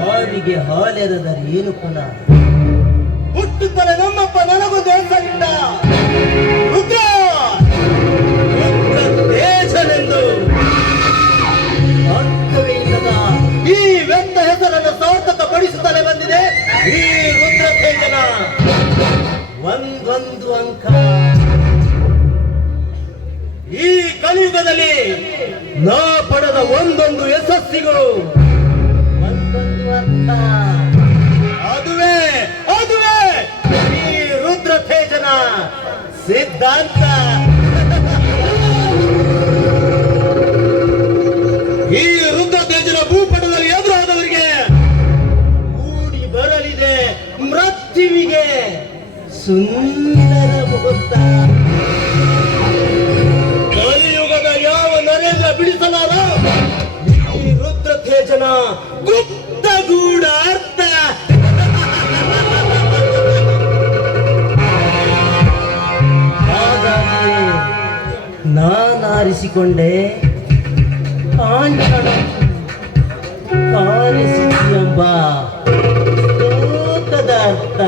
ಹಾವಿಗೆ ಹಾಲೆರದರೆ ಏನು ಪುನಃ ಹುಟ್ಟುತ್ತಲೇ ನಮ್ಮಪ್ಪ ನನಗೊಂದು ಹೆಸರಿಟ್ಟ ರುದ್ರ ದೇಶನೆಂದು. ಅರ್ಥವೇ ಇಲ್ಲದ ಈ ವ್ಯರ್ಥ ಹೆಸರನ್ನು ಸಾರ್ಥಕಪಡಿಸುತ್ತಲೇ ಬಂದಿದೆ ಈ ರುದ್ರ ತೇಜನ. ಒಂದೊಂದು ಅಂಕ ಈ ಕಲಿಯುಗದಲ್ಲಿ ನಾ ಪಡೆದ ಒಂದೊಂದು ಯಶಸ್ಸಿಗೂ ಒಂದೊಂದು ಅರ್ಥ. ಅದುವೇ ಅದುವೇ ಈ ರುದ್ರ ತೇಜನ ಸಿದ್ಧಾಂತ. ಈ ರುದ್ರ ತೇಜನ ಭೂಪಟದಲ್ಲಿ ಎದುರಾದವರಿಗೆ ಕೂಡಿ ಬರಲಿದೆ ಮೃತ್ಯುವಿಗೆ ಸುಂದರ ಮುಹೂರ್ತ. ಕಲಿಯುಗದ ಯಾವ ನರೇಂದ್ರ ಬಿಡಿಸಲಾರ ಈ ರುದ್ರ ತೇಜನ ಗುಪ್ತ ಗೂಢ ಅರ್ಥ. ಹಾಗಾಗಿ ನಾನಾರಿಸಿಕೊಂಡೆ ಕಾಂಚನ ಕಾಣಿಸಿತು ಎಂಬ ಶ್ಲೋಕದ ಅರ್ಥ.